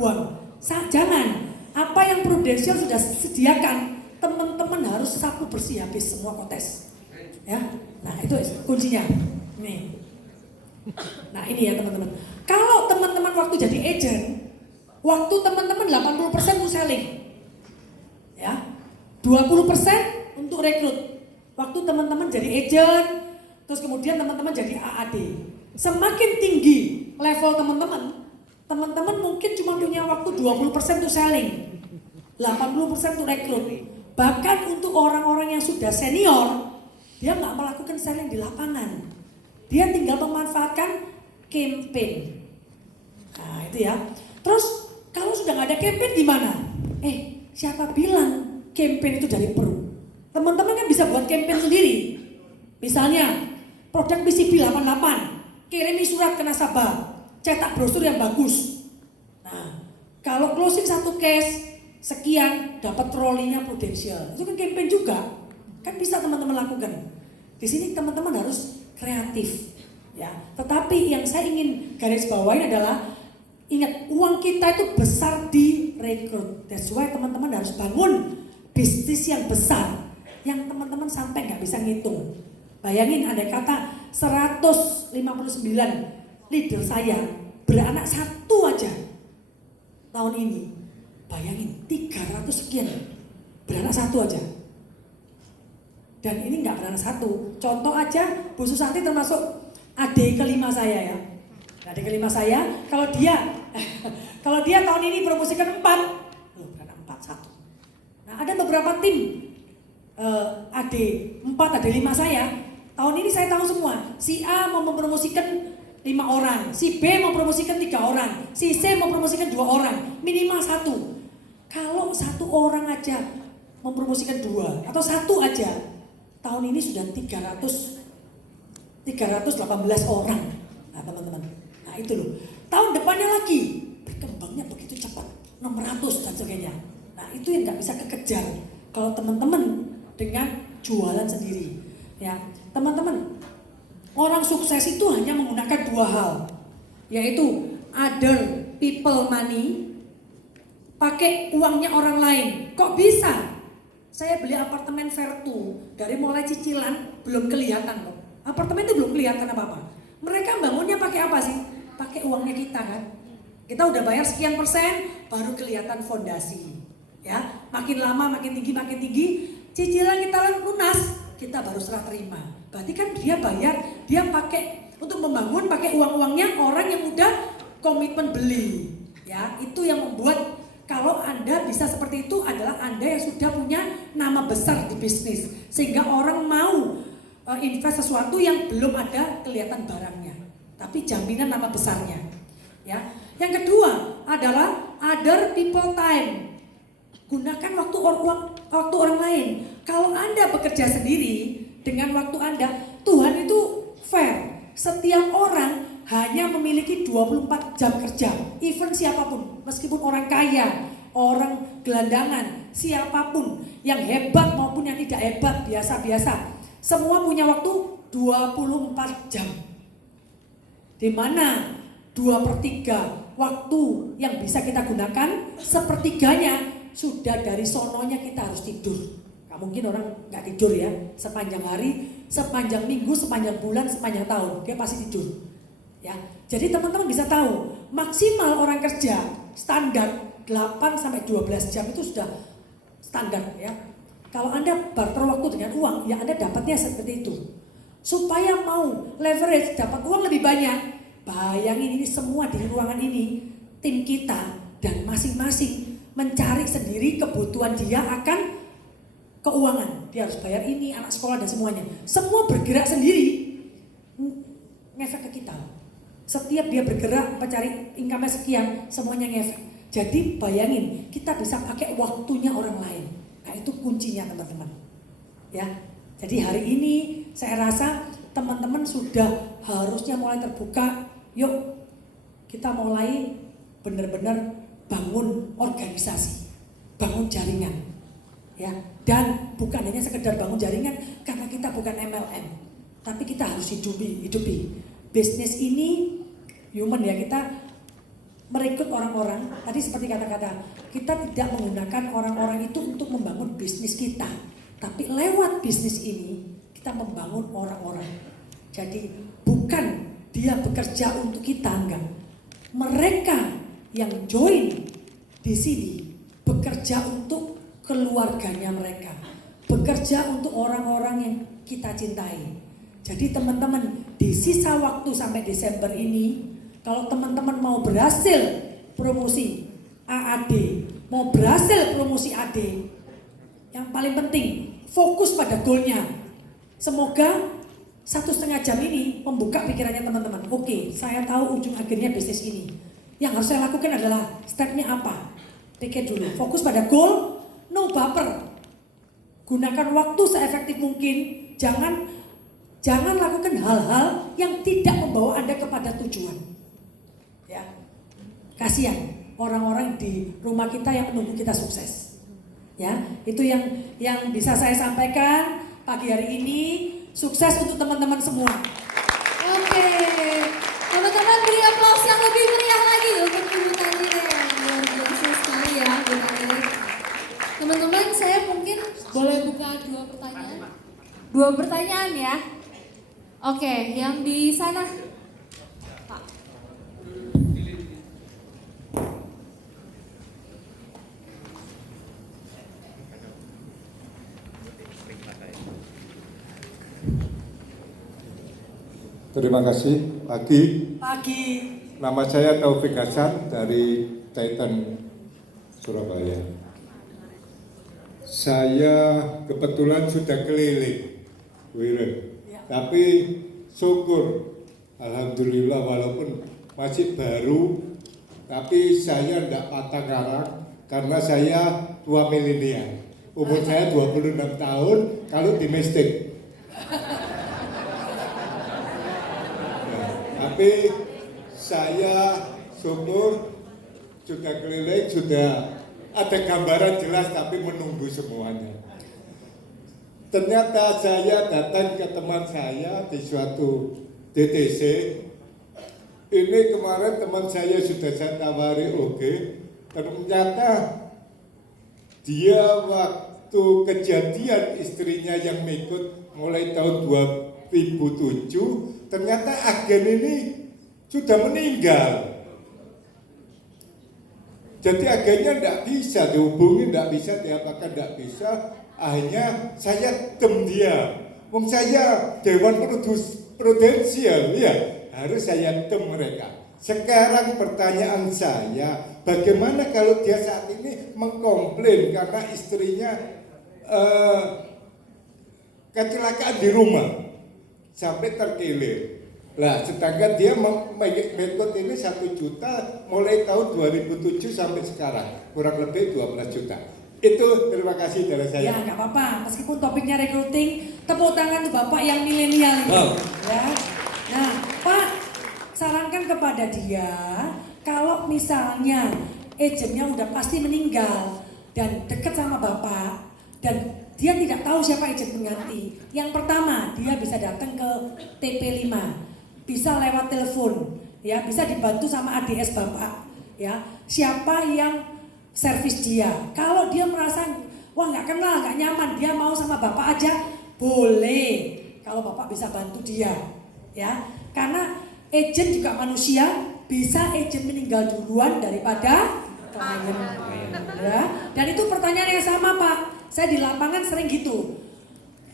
buang. Jangan. Apa yang Prudential sudah sediakan, teman-teman harus sapu bersih habis semua kontes. Ya. Nah, itu kuncinya. Nih. Nah, ini ya teman-teman. Kalau teman-teman waktu jadi agent, waktu teman-teman 80% untuk selling. Ya. 20% untuk rekrut. Waktu teman-teman jadi agent, terus kemudian teman-teman jadi AAD. Semakin tinggi level teman-teman mungkin cuma punya waktu 20% untuk selling, 80% untuk rekrut. Bahkan untuk orang-orang yang sudah senior, dia nggak melakukan selling di lapangan. Dia tinggal memanfaatkan campaign. Nah itu ya. Terus kalau sudah nggak ada campaign gimana? Siapa bilang campaign itu dari Pro? Teman-teman kan bisa buat campaign sendiri. Misalnya produk PCB 88, kirimi surat ke nasabah, cetak brosur yang bagus. Nah, kalau closing satu case sekian dapat trolinya Prudential, itu kan campaign juga, kan bisa teman-teman lakukan. Di sini teman-teman harus kreatif, ya. Tetapi yang saya ingin garis bawahi adalah ingat uang kita itu besar di rekrut. That's why teman-teman harus bangun bisnis yang besar, yang teman-teman sampai nggak bisa ngitung. Bayangin andai kata 159 leader saya beranak satu aja tahun ini, bayangin 300 sekian beranak satu aja. Dan ini nggak beranak satu, contoh aja Bu Susanti termasuk adik kelima saya ya. Adik kelima saya, kalau dia tahun ini promosikan 4, beranak 4 satu. Nah ada beberapa tim adik 4, adik 5 saya, tahun ini saya tahu semua. Si A mau mempromosikan 5 orang, si B mau promosikan 3 orang, si C mau promosikan 2 orang, minimal 1. Kalau 1 orang aja mempromosikan 2 atau 1 aja, tahun ini sudah 318 orang. Nah teman-teman, nah itu loh. Tahun depannya lagi, berkembangnya begitu cepat, 600 dan sebagainya. Nah itu yang nggak bisa kekejar kalau teman-teman dengan jualan sendiri. Ya teman-teman, orang sukses itu hanya menggunakan 2 hal, yaitu other people money, pakai uangnya orang lain. Kok bisa? Saya beli apartemen Vertu, dari mulai cicilan belum kelihatan kok. Apartemen itu belum kelihatan apa-apa. Mereka bangunnya pakai apa sih? Pakai uangnya kita kan. Kita udah bayar sekian persen, baru kelihatan fondasi. Ya, makin lama makin tinggi, cicilan kita lunas, kita baru serah terima. Berarti kan dia bayar, dia pakai untuk membangun pakai uang-uangnya orang yang udah komitmen beli. Ya, itu yang membuat kalau Anda bisa seperti itu adalah Anda yang sudah punya nama besar di bisnis, sehingga orang mau invest sesuatu yang belum ada kelihatan barangnya, tapi jaminan nama besarnya. Ya, yang kedua adalah other people time. Gunakan waktu orang lain. Kalau Anda bekerja sendiri dengan waktu Anda, Tuhan itu fair. Setiap orang hanya memiliki 24 jam kerja. Even siapapun, meskipun orang kaya, orang gelandangan, siapapun yang hebat maupun yang tidak hebat, biasa-biasa, semua punya waktu 24 jam. Di mana 2/3 waktu yang bisa kita gunakan, sepertiganya sudah dari sononya kita harus tidur. Gak mungkin orang gak tidur ya, sepanjang hari, sepanjang minggu, sepanjang bulan, sepanjang tahun, dia pasti tidur. Ya, jadi teman-teman bisa tahu, maksimal orang kerja standar 8-12 jam itu sudah standar ya. Kalau Anda barter waktu dengan uang, ya Anda dapatnya seperti itu. Supaya mau leverage, dapat uang lebih banyak, bayangin ini semua di ruangan ini, tim kita dan masing-masing mencari sendiri kebutuhan dia akan keuangan. Dia harus bayar ini, anak sekolah dan semuanya. Semua bergerak sendiri, ngefek ke kita. Setiap dia bergerak mencari income sekian, semuanya ngefek. Jadi bayangin, kita bisa pakai waktunya orang lain. Nah itu kuncinya teman-teman. Ya, jadi hari ini saya rasa teman-teman sudah harusnya mulai terbuka. Yuk kita mulai benar-benar bangun organisasi, bangun jaringan. Ya, dan bukan hanya sekedar bangun jaringan karena kita bukan MLM, tapi kita harus hidupi. Bisnis ini human ya, kita merekrut orang-orang, tadi seperti kata-kata, kita tidak menggunakan orang-orang itu untuk membangun bisnis kita, tapi lewat bisnis ini kita membangun orang-orang. Jadi bukan dia bekerja untuk kita, enggak. Mereka yang join di sini bekerja untuk keluarganya mereka, bekerja untuk orang-orang yang kita cintai. Jadi teman-teman, di sisa waktu sampai Desember ini, kalau teman-teman mau berhasil promosi AAD, mau berhasil promosi AD, yang paling penting fokus pada goalnya. Semoga 1,5 jam ini membuka pikirannya teman-teman. Oke, saya tahu ujung akhirnya bisnis ini. Yang harus saya lakukan adalah stepnya apa? Pikir dulu, fokus pada goal, no baper. Gunakan waktu seefektif mungkin, jangan lakukan hal-hal yang tidak membawa Anda kepada tujuan. Ya, kasihan orang-orang di rumah kita yang menunggu kita sukses. Ya, itu yang bisa saya sampaikan pagi hari ini. Sukses untuk teman-teman semua. Oke, teman-teman beri aplaus yang lebih meriah lagi untuk Ibu Nadira yang luar biasa sekali ya, Bu Nadira. Teman-teman, saya mungkin boleh buka 2 pertanyaan. 2 pertanyaan ya. Oke, yang di sana. Pak. Terima kasih. Pagi. Nama saya Taufik Hasan dari Titan Surabaya. Saya kebetulan sudah keliling, tapi syukur, alhamdulillah walaupun masih baru, tapi saya tidak patah karang karena saya tua milenial. Umur saya 26 tahun, kalau domestik. Tapi saya syukur sudah keliling, sudah ada gambaran jelas tapi menunggu semuanya. Ternyata saya datang ke teman saya di suatu DTC. Ini kemarin teman saya sudah saya tawari oke. Ternyata dia waktu kejadian istrinya yang ikut mulai tahun 2007, ternyata agen ini sudah meninggal. Jadi agennya tidak bisa dihubungi, tidak bisa diapakan, tidak bisa. Akhirnya saya tem dia. Wong saya Dewan Prudensial, ya harus saya tem mereka. Sekarang pertanyaan saya, bagaimana kalau dia saat ini mengkomplain karena istrinya kecelakaan di rumah sampai terkilir. Nah, sedangkan dia mengikut ini 1 juta mulai tahun 2007 sampai sekarang, kurang lebih 12 juta. Itu terima kasih dari saya. Ya, nggak apa-apa. Meskipun topiknya recruiting, tepuk tangan tuh Bapak yang milenial ini. Wow. Ya. Nah, Pak, sarankan kepada dia, kalau misalnya agennya udah pasti meninggal dan dekat sama Bapak, dan dia tidak tahu siapa agen pengganti. Yang pertama, dia bisa datang ke TP5, bisa lewat telepon, ya, bisa dibantu sama ADS Bapak, ya. Siapa yang servis dia? Kalau dia merasa wah nggak kenal, nggak nyaman, dia mau sama Bapak aja, boleh. Kalau Bapak bisa bantu dia, ya. Karena agen juga manusia, bisa agen meninggal duluan daripada klien, ya. Dan itu pertanyaan yang sama Pak. Saya di lapangan sering gitu,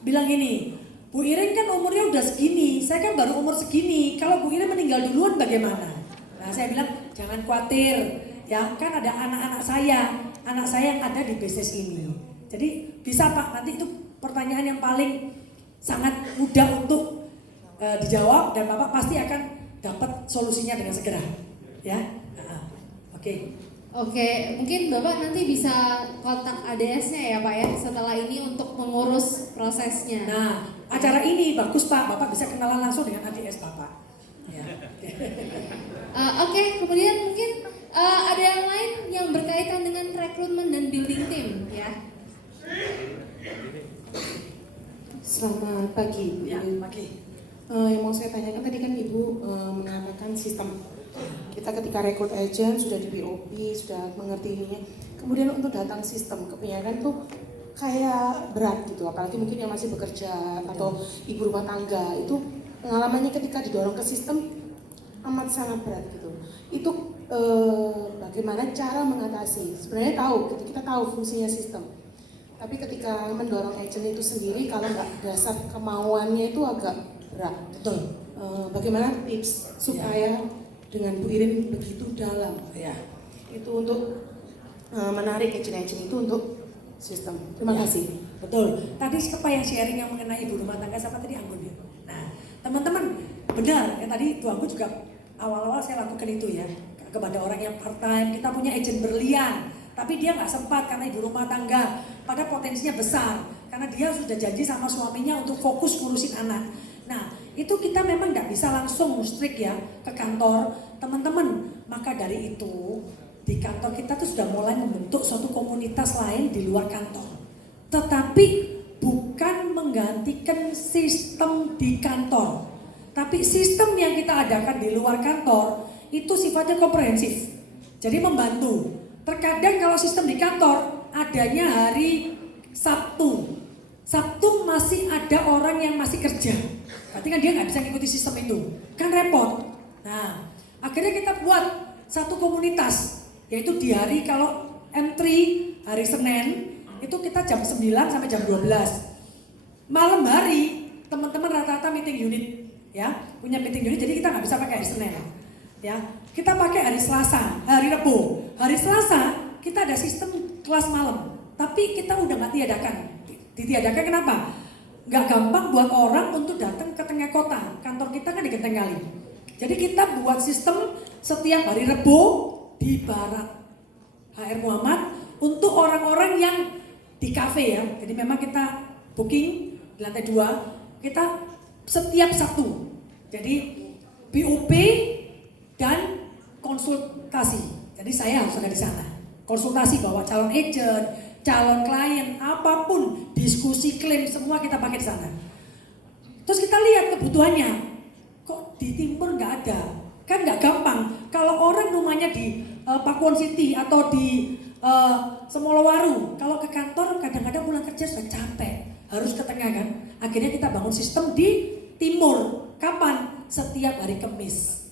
bilang gini, Bu Irin kan umurnya udah segini, saya kan baru umur segini, kalau Bu Irin meninggal duluan bagaimana? Nah saya bilang jangan khawatir, ya kan ada anak-anak saya yang ada di bisnis ini. Jadi bisa Pak, nanti itu pertanyaan yang paling sangat mudah untuk dijawab dan Bapak pasti akan dapat solusinya dengan segera, ya. Oke. Oke, mungkin Bapak nanti bisa kontak ADS-nya ya Pak ya setelah ini untuk mengurus prosesnya. Nah, acara ini bagus Pak, Bapak bisa kenalan langsung dengan ADS Bapak. Ya. Oke, kemudian mungkin ada yang lain yang berkaitan dengan rekrutmen dan building tim ya. Selamat pagi, Bu. Ya, pagi. Yang mau saya tanyakan tadi kan Ibu mengatakan sistem Kita ketika rekrut agent sudah di BOP, sudah mengerti ininya. Kemudian untuk datang sistem kebanyakan tuh kayak berat gitu, apalagi mungkin yang masih bekerja atau ibu rumah tangga itu pengalamannya ketika didorong ke sistem amat sangat berat gitu. Itu bagaimana cara mengatasi? Sebenarnya kita tahu fungsinya sistem. Tapi ketika mendorong agent itu sendiri, kalau nggak dasar kemauannya itu agak berat. Betul. Bagaimana tips supaya dengan Bu Irin begitu dalam Ya. itu untuk menarik agent-agent itu untuk sistem. Terima Ya. kasih. Betul. Tadi siapa yang sharing yang mengenai ibu rumah tangga, siapa tadi, Anggun ya? Nah, teman-teman benar ya, tadi tuh aku juga awal-awal saya lakukan itu ya kepada orang yang part time. Kita punya agent berlian, tapi dia nggak sempat karena ibu rumah tangga. Pada potensinya besar karena dia sudah janji sama suaminya untuk fokus ngurusin anak. Nah, itu kita memang nggak bisa langsung strict ya ke kantor, teman-teman. Maka dari itu di kantor kita tuh sudah mulai membentuk suatu komunitas lain di luar kantor. Tetapi bukan menggantikan sistem di kantor. Tapi sistem yang kita adakan di luar kantor itu sifatnya komprehensif. Jadi membantu. Terkadang kalau sistem di kantor adanya hari Sabtu. Sabtu masih ada orang yang masih kerja. Berarti kan dia nggak bisa ngikuti sistem itu. Kan repot. Nah, akhirnya kita buat satu komunitas. Yaitu di hari kalau M3 hari Senin itu kita jam 9 sampai jam 12. Malam hari teman-teman rata-rata meeting unit ya, punya meeting unit, jadi kita nggak bisa pakai hari Senin ya. Kita pakai hari Selasa, hari Rabu. Hari Selasa kita ada sistem kelas malam, tapi kita udah nggak tiadakan. Ditiadakan kenapa? Nggak gampang buat orang untuk datang ke tengah kota. Kantor kita kan di Genteng Kali. Jadi kita buat sistem setiap hari Rabu di Barat HR Muhammad untuk orang-orang yang di kafe ya. Jadi memang kita booking di lantai 2, kita setiap Sabtu. Jadi BOP dan konsultasi. Jadi saya harus ada di sana. Konsultasi bawa calon agent, calon klien, apapun, diskusi klaim semua kita pakai di sana. Terus kita lihat kebutuhannya. Kok di timur nggak ada? Kan nggak gampang. Kalau orang rumahnya di Pakuwon City atau di Semolowaru, kalau ke kantor kadang-kadang pulang kerja sudah capek, harus ke tengah kan. Akhirnya kita bangun sistem di timur. Kapan? Setiap hari Kamis.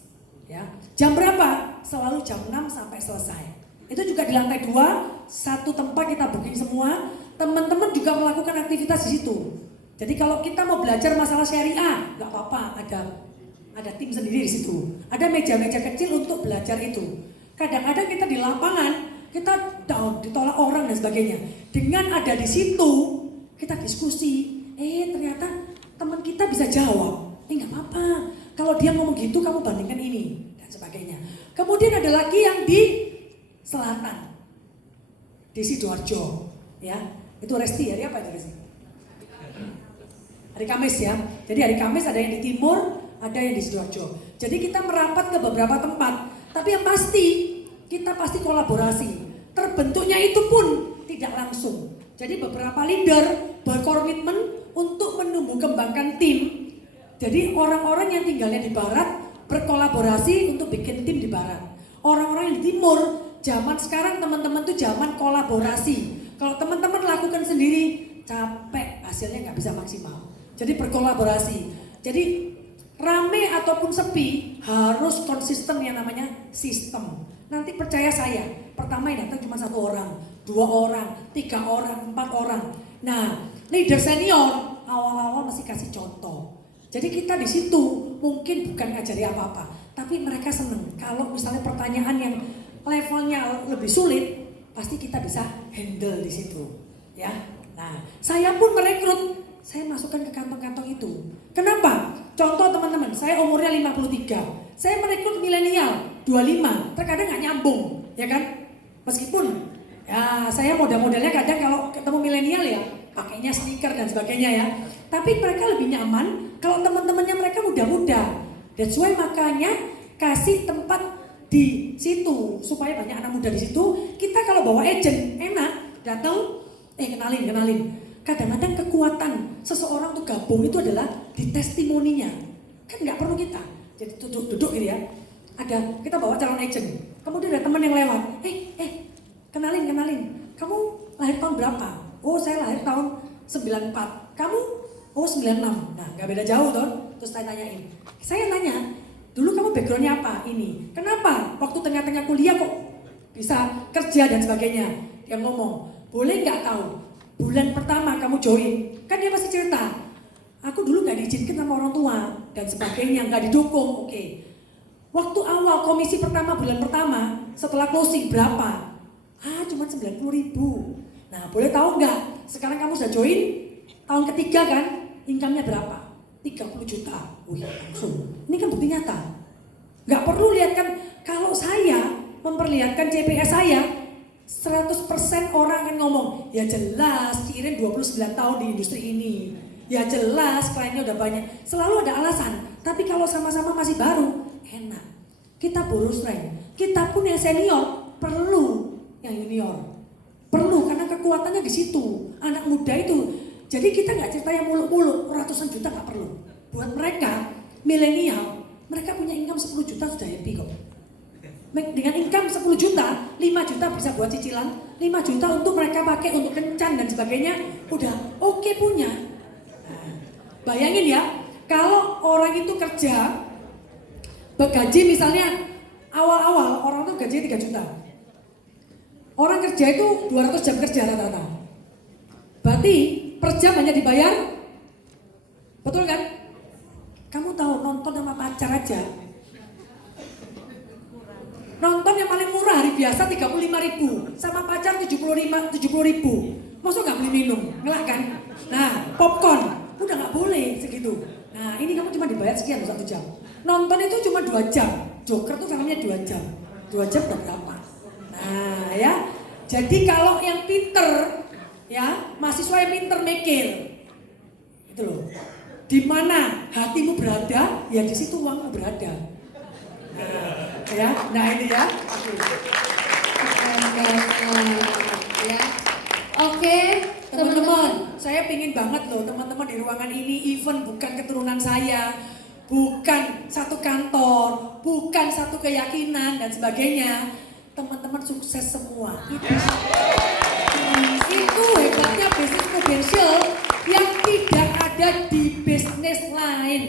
Ya. Jam berapa? Selalu jam 6 sampai selesai. Itu juga di lantai 2, satu tempat kita booking semua. Teman-teman juga melakukan aktivitas di situ. Jadi kalau kita mau belajar masalah syariah, nggak apa-apa, ada tim sendiri di situ. Ada meja-meja kecil untuk belajar itu. Kadang-kadang kita di lapangan, kita down, ditolak orang dan sebagainya. Dengan ada di situ, kita diskusi. Ternyata teman kita bisa jawab. Nggak apa-apa. Kalau dia ngomong gitu, kamu bandingkan ini dan sebagainya. Kemudian ada lagi yang di selatan, di Sidoarjo, ya. Itu Resti, hari apa itu Resti? Hari Kamis ya. Jadi hari Kamis ada yang di timur, ada yang di Sidoarjo. Jadi kita merapat ke beberapa tempat. Tapi yang pasti, kita pasti kolaborasi. Terbentuknya itu pun tidak langsung. Jadi beberapa leader berkomitmen untuk menumbuh kembangkan tim. Jadi orang-orang yang tinggalnya di barat berkolaborasi untuk bikin tim di barat. Orang-orang yang di timur, zaman sekarang teman-teman tuh zaman kolaborasi. Kalau teman-teman lakukan sendiri, capek, hasilnya nggak bisa maksimal. Jadi berkolaborasi. Jadi rame ataupun sepi harus konsisten yang namanya sistem. Nanti percaya saya, pertama yang datang cuma 1 orang, 2 orang, 3 orang, 4 orang. Nah, leader senior awal-awal masih kasih contoh. Jadi kita di situ mungkin bukan ngajari apa-apa, tapi mereka seneng. Kalau misalnya pertanyaan yang levelnya lebih sulit, pasti kita bisa handle di situ, ya. Nah, saya pun merekrut, saya masukkan ke kantong-kantong itu. Kenapa? Contoh teman-teman, saya umurnya 53, saya merekrut milenial 25, terkadang nggak nyambung, ya kan? Meskipun ya saya model-modelnya kadang kalau ketemu milenial ya pakainya sneaker dan sebagainya ya. Tapi mereka lebih nyaman kalau teman-temannya mereka muda-muda. That's why makanya kasih tempat di situ supaya banyak anak muda di situ. Kita kalau bawa agent enak, datang, kenalin. Kadang-kadang kekuatan seseorang tuh gabung itu adalah di testimoninya. Kan nggak perlu kita. Jadi duduk gitu ya. kita bawa calon agent, kemudian ada teman yang lewat, kenalin, kamu lahir tahun berapa? Oh saya lahir tahun 94, kamu? Oh 96, nah gak beda jauh toh. Terus saya tanya, dulu kamu backgroundnya apa? Ini, kenapa waktu tengah-tengah kuliah kok bisa kerja dan sebagainya? Dia ngomong, boleh nggak tahu bulan pertama kamu join? Kan dia pasti cerita, aku dulu nggak diizinkan sama orang tua dan sebagainya, nggak didukung. Oke. Waktu awal komisi pertama bulan pertama setelah closing berapa? Cuma 90.000. Nah boleh tahu nggak? Sekarang kamu sudah join tahun ketiga kan? Income-nya berapa? 30 juta. Langsung. Ini kan bukti nyata. Nggak perlu lihat kan, kalau saya memperlihatkan CPS saya, 100% orang akan ngomong, ya jelas Iren 29 tahun di industri ini. Ya jelas kliennya udah banyak. Selalu ada alasan. Tapi kalau sama-sama masih baru, enak. Kita boros rank. Kita pun yang senior perlu yang junior. Perlu karena kekuatannya di situ. Anak muda itu. Jadi kita nggak cerita yang muluk-muluk, ratusan juta nggak perlu. Buat mereka, milenial, mereka punya income 10 juta sudah happy kok. Dengan income 10 juta, 5 juta bisa buat cicilan, 5 juta untuk mereka pakai untuk kencan dan sebagainya, udah oke punya. Nah, bayangin ya, kalau orang itu kerja, bergaji misalnya, awal-awal orang tuh gaji 3 juta. Orang kerja itu 200 jam kerja rata-rata. Berarti per jam hanya dibayar, betul kan? Kamu tahu nonton sama pacar aja, nonton yang paling murah hari biasa 35.000, sama pacar 70.000. Maksud nggak beli minum, ngelak kan? Nah, popcorn udah nggak boleh segitu. Nah, ini kamu cuma dibayar sekian 1 jam. Nonton itu cuma 2 jam. Joker tuh filmnya 2 jam. 2 jam udah berapa? Nah, ya. Jadi kalau yang pinter, ya mahasiswa yang pinter mikir, itu loh. Di mana hatimu berada, ya di situ uangmu berada. Nah ini ya. Oke, teman-teman, saya pingin banget loh teman-teman di ruangan ini, even bukan keturunan saya, bukan satu kantor, bukan satu keyakinan dan sebagainya, teman-teman sukses semua. Itu hebatnya bisnis komersial yang tidak ada di bisnis lain.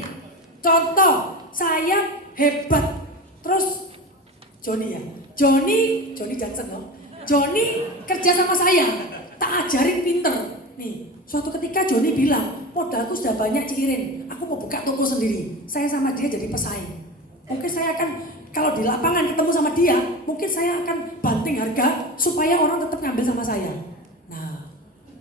Contoh, saya hebat. Terus Johnny Johnson loh. Johnny kerja sama saya, tak ajarin pinter. Nih, suatu ketika Johnny bilang, modalku sudah banyak Cirin, aku mau buka toko sendiri. Saya sama dia jadi pesaing. Mungkin saya akan, kalau di lapangan ketemu sama dia, mungkin saya akan banting harga supaya orang tetap ngambil sama saya. Nah,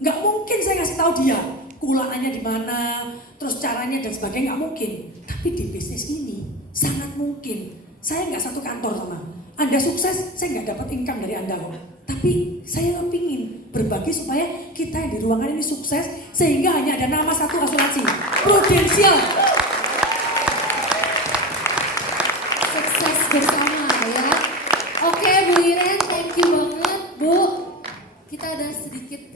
nggak mungkin saya ngasih tahu dia kulaannya di mana, terus caranya dan sebagainya, nggak mungkin. Tapi di bisnis ini sangat mungkin. Saya nggak satu kantor sama Anda sukses, saya nggak dapat income dari Anda kok. Tapi saya ingin berbagi supaya kita yang di ruangan ini sukses, sehingga hanya ada nama satu asuransi, Prudensial. sukses bersama ya. Oke Bu Iren, thank you banget Bu. Kita ada sedikit